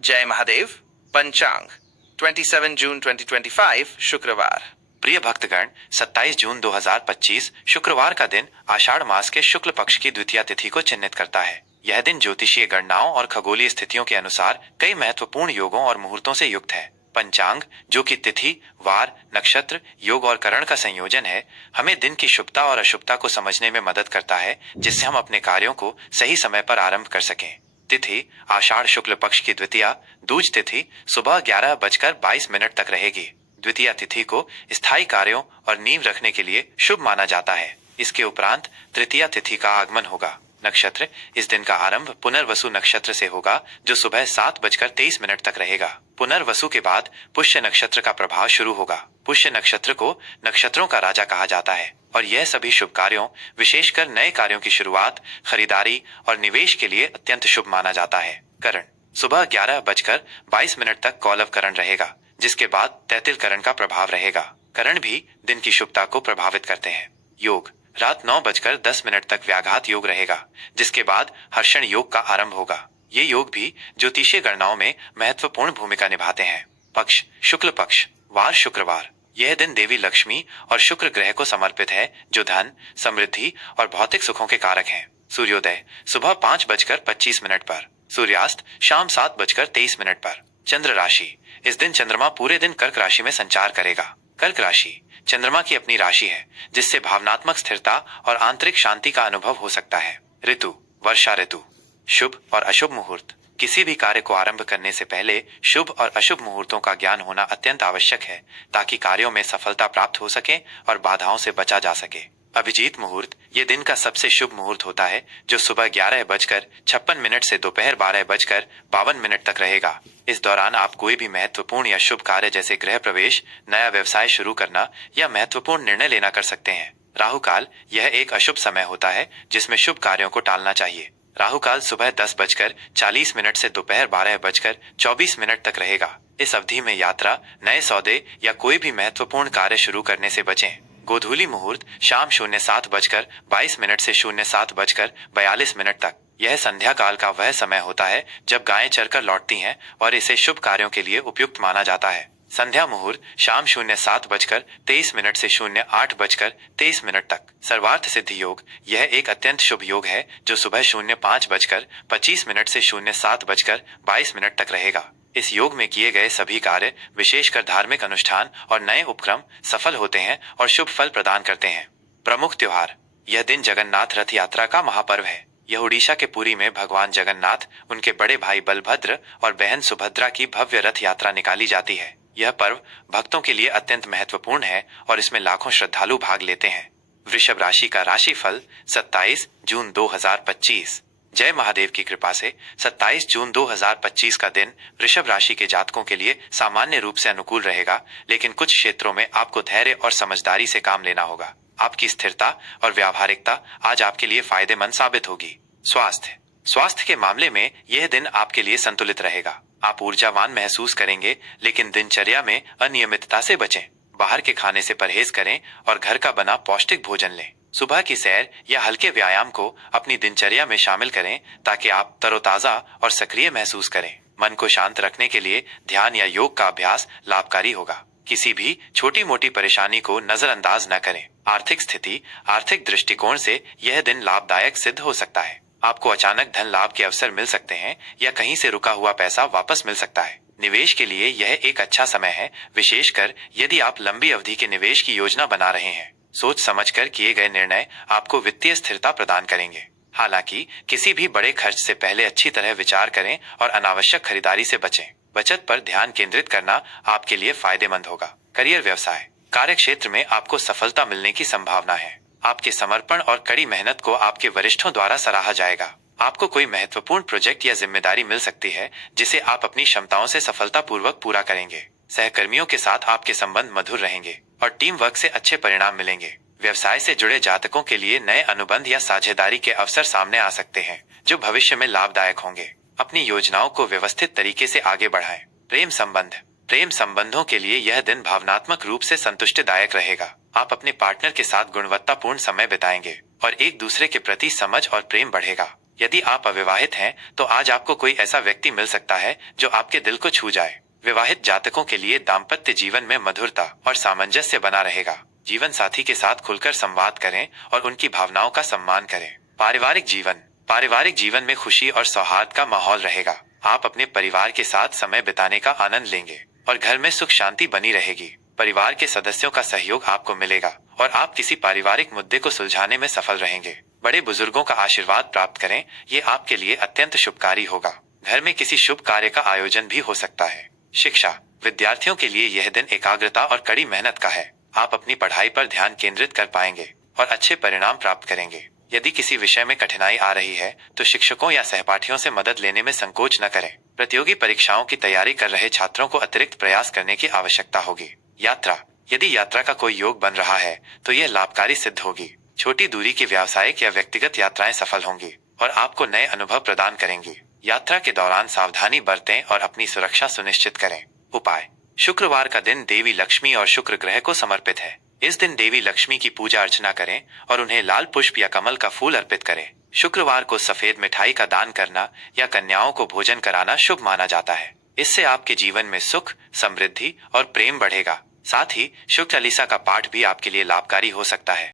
जय महादेव। पंचांग 27 जून 2025 शुक्रवार। प्रिय भक्तगण, 27 जून 2025 शुक्रवार का दिन आषाढ़ मास के शुक्ल पक्ष की द्वितीया तिथि को चिन्हित करता है। यह दिन ज्योतिषीय गणनाओं और खगोलीय स्थितियों के अनुसार कई महत्वपूर्ण योगों और मुहूर्तों से युक्त है। पंचांग, जो कि तिथि, वार, नक्षत्र, योग और करण का संयोजन है, हमें दिन की शुभता और अशुभता को समझने में मदद करता है, जिससे हम अपने कार्यों को सही समय पर आरंभ कर सकें। तिथि आषाढ़ शुक्ल पक्ष की द्वितीया दूज तिथि सुबह 11:22 तक रहेगी। द्वितीया तिथि को स्थायी कार्यों और नींव रखने के लिए शुभ माना जाता है। इसके उपरांत तृतीया तिथि का आगमन होगा। नक्षत्र, इस दिन का आरंभ पुनर्वसु नक्षत्र से होगा, जो सुबह 7:23 तक रहेगा। पुनर्वसु के बाद पुष्य नक्षत्र का प्रभाव शुरू होगा। पुष्य नक्षत्र को नक्षत्रों का राजा कहा जाता है और यह सभी शुभ कार्यों, विशेषकर नए कार्यों की शुरुआत, खरीदारी और निवेश के लिए अत्यंत शुभ माना जाता है। करण, सुबह 11:22 तक कौलव करण रहेगा, जिसके बाद तैतिल करण का प्रभाव रहेगा। करण भी दिन की शुभता को प्रभावित करते हैं। योग, रात 9:10 तक व्याघात योग रहेगा, जिसके बाद हर्षण योग का आरंभ होगा। ये योग भी ज्योतिषीय गणनाओं में महत्वपूर्ण भूमिका निभाते हैं। पक्ष, शुक्ल पक्ष, वार शुक्रवार। यह दिन देवी लक्ष्मी और शुक्र ग्रह को समर्पित है, जो धन, समृद्धि और भौतिक सुखों के कारक हैं। सूर्योदय सुबह 5:25 पर, सूर्यास्त शाम 7:23 पर। चंद्र राशि, इस दिन चंद्रमा पूरे दिन कर्क राशि में संचार करेगा। कर्क राशि चंद्रमा की अपनी राशि है, जिससे भावनात्मक स्थिरता और आंतरिक शांति का अनुभव हो सकता है। ऋतु, वर्षा ऋतु। शुभ और अशुभ मुहूर्त, किसी भी कार्य को आरंभ करने से पहले शुभ और अशुभ मुहूर्तों का ज्ञान होना अत्यंत आवश्यक है, ताकि कार्यों में सफलता प्राप्त हो सके और बाधाओं से बचा जा सके। अभिजीत मुहूर्त, ये दिन का सबसे शुभ मुहूर्त होता है, जो सुबह 11:56 से दोपहर 12:52 तक रहेगा। इस दौरान आप कोई भी महत्वपूर्ण या शुभ कार्य जैसे गृह प्रवेश, नया व्यवसाय शुरू करना या महत्वपूर्ण निर्णय लेना कर सकते हैं। राहु काल, यह एक अशुभ समय होता है, जिसमें शुभ कार्यों को टालना चाहिए। राहु काल सुबह 10:40 से दोपहर 12:24 तक रहेगा। इस अवधि में यात्रा, नए सौदे या कोई भी महत्वपूर्ण कार्य शुरू करने से बचें। गोधूली मुहूर्त शाम 07:22 से 07:42 तक। यह संध्या काल का वह समय होता है जब गायें चरकर लौटती हैं और इसे शुभ कार्यों के लिए उपयुक्त माना जाता है। संध्या मुहूर्त शाम 07:23 से 08:23 तक। सर्वार्थ सिद्धि योग, यह एक अत्यंत शुभ योग है, जो सुबह 05:25 से 07:22 तक रहेगा। इस योग में किए गए सभी कार्य, विशेषकर धार्मिक अनुष्ठान और नए उपक्रम, सफल होते हैं और शुभ फल प्रदान करते हैं। प्रमुख त्योहार, यह दिन जगन्नाथ रथ यात्रा का महापर्व है। यह उड़ीसा के पुरी में भगवान जगन्नाथ, उनके बड़े भाई बलभद्र और बहन सुभद्रा की भव्य रथ यात्रा निकाली जाती है। यह पर्व भक्तों के लिए अत्यंत महत्वपूर्ण है और इसमें लाखों श्रद्धालु भाग लेते हैं। वृषभ राशि का राशिफल 27 जून 2025। जय महादेव की कृपा से 27 जून 2025 का दिन वृषभ राशि के जातकों के लिए सामान्य रूप से अनुकूल रहेगा, लेकिन कुछ क्षेत्रों में आपको धैर्य और समझदारी से काम लेना होगा। आपकी स्थिरता और व्यावहारिकता आज आपके लिए फायदेमंद साबित होगी। स्वास्थ्य, स्वास्थ्य के मामले में यह दिन आपके लिए संतुलित रहेगा। आप ऊर्जावान महसूस करेंगे, लेकिन दिनचर्या में अनियमितता से बचें। बाहर के खाने से परहेज करें और घर का बना पौष्टिक भोजन लें। सुबह की सैर या हल्के व्यायाम को अपनी दिनचर्या में शामिल करें, ताकि आप तरोताजा और सक्रिय महसूस करें। मन को शांत रखने के लिए ध्यान या योग का अभ्यास लाभकारी होगा। किसी भी छोटी मोटी परेशानी को नजरअंदाज न करें। आर्थिक स्थिति, आर्थिक दृष्टिकोण से यह दिन लाभदायक सिद्ध हो सकता है। आपको अचानक धन लाभ के अवसर मिल सकते हैं या कहीं से रुका हुआ पैसा वापस मिल सकता है। निवेश के लिए यह एक अच्छा समय है, विशेषकर यदि आप लंबी अवधि के निवेश की योजना बना रहे हैं। सोच समझकर किए गए निर्णय आपको वित्तीय स्थिरता प्रदान करेंगे। हालांकि किसी भी बड़े खर्च से पहले अच्छी तरह विचार करें और अनावश्यक खरीदारी से बचें। बचत पर ध्यान केंद्रित करना आपके लिए फायदेमंद होगा। करियर व्यवसाय, कार्य क्षेत्र में आपको सफलता मिलने की संभावना है। आपके समर्पण और कड़ी मेहनत को आपके वरिष्ठों द्वारा सराहा जाएगा। आपको कोई महत्वपूर्ण प्रोजेक्ट या जिम्मेदारी मिल सकती है, जिसे आप अपनी क्षमताओं से सफलतापूर्वक पूरा करेंगे। सहकर्मियों के साथ आपके संबंध मधुर रहेंगे और टीम वर्क से अच्छे परिणाम मिलेंगे। व्यवसाय से जुड़े जातकों के लिए नए अनुबंध या साझेदारी के अवसर सामने आ सकते हैं, जो भविष्य में लाभदायक होंगे। अपनी योजनाओं को व्यवस्थित तरीके से आगे बढ़ाएं। प्रेम संबंध, प्रेम संबंधों के लिए यह दिन भावनात्मक रूप से संतुष्टिदायक रहेगा। आप अपने पार्टनर के साथ गुणवत्तापूर्ण समय बिताएंगे और एक दूसरे के प्रति समझ और प्रेम बढ़ेगा। यदि आप अविवाहित हैं तो आज आपको कोई ऐसा व्यक्ति मिल सकता है जो आपके दिल को छू जाए। विवाहित जातकों के लिए दाम्पत्य जीवन में मधुरता और सामंजस्य बना रहेगा। जीवन साथी के साथ खुलकर संवाद करें और उनकी भावनाओं का सम्मान करें। पारिवारिक जीवन में खुशी और सौहार्द का माहौल रहेगा। आप अपने परिवार के साथ समय बिताने का आनंद लेंगे और घर में सुख शांति बनी रहेगी। परिवार के सदस्यों का सहयोग आपको मिलेगा और आप किसी पारिवारिक मुद्दे को सुलझाने में सफल रहेंगे। बड़े बुजुर्गों का आशीर्वाद प्राप्त करें, ये आपके लिए अत्यंत शुभकारी होगा। घर में किसी शुभ कार्य का आयोजन भी हो सकता है। शिक्षा, विद्यार्थियों के लिए यह दिन एकाग्रता और कड़ी मेहनत का है। आप अपनी पढ़ाई पर ध्यान केंद्रित कर पाएंगे और अच्छे परिणाम प्राप्त करेंगे। यदि किसी विषय में कठिनाई आ रही है तो शिक्षकों या सहपाठियों से मदद लेने में संकोच न करें। प्रतियोगी परीक्षाओं की तैयारी कर रहे छात्रों को अतिरिक्त प्रयास करने की आवश्यकता होगी। यात्रा, यदि यात्रा का कोई योग बन रहा है तो यह लाभकारी सिद्ध होगी। छोटी दूरी की व्यावसायिक या व्यक्तिगत यात्राएं सफल होंगी और आपको नए अनुभव प्रदान करेंगी। यात्रा के दौरान सावधानी बरतें और अपनी सुरक्षा सुनिश्चित करें। उपाय, शुक्रवार का दिन देवी लक्ष्मी और शुक्र ग्रह को समर्पित है। इस दिन देवी लक्ष्मी की पूजा अर्चना करें और उन्हें लाल पुष्प या कमल का फूल अर्पित करें। शुक्रवार को सफेद मिठाई का दान करना या कन्याओं को भोजन कराना शुभ माना जाता है। इससे आपके जीवन में सुख, समृद्धि और प्रेम बढ़ेगा। साथ ही शुक्र चालीसा का पाठ भी आपके लिए लाभकारी हो सकता है।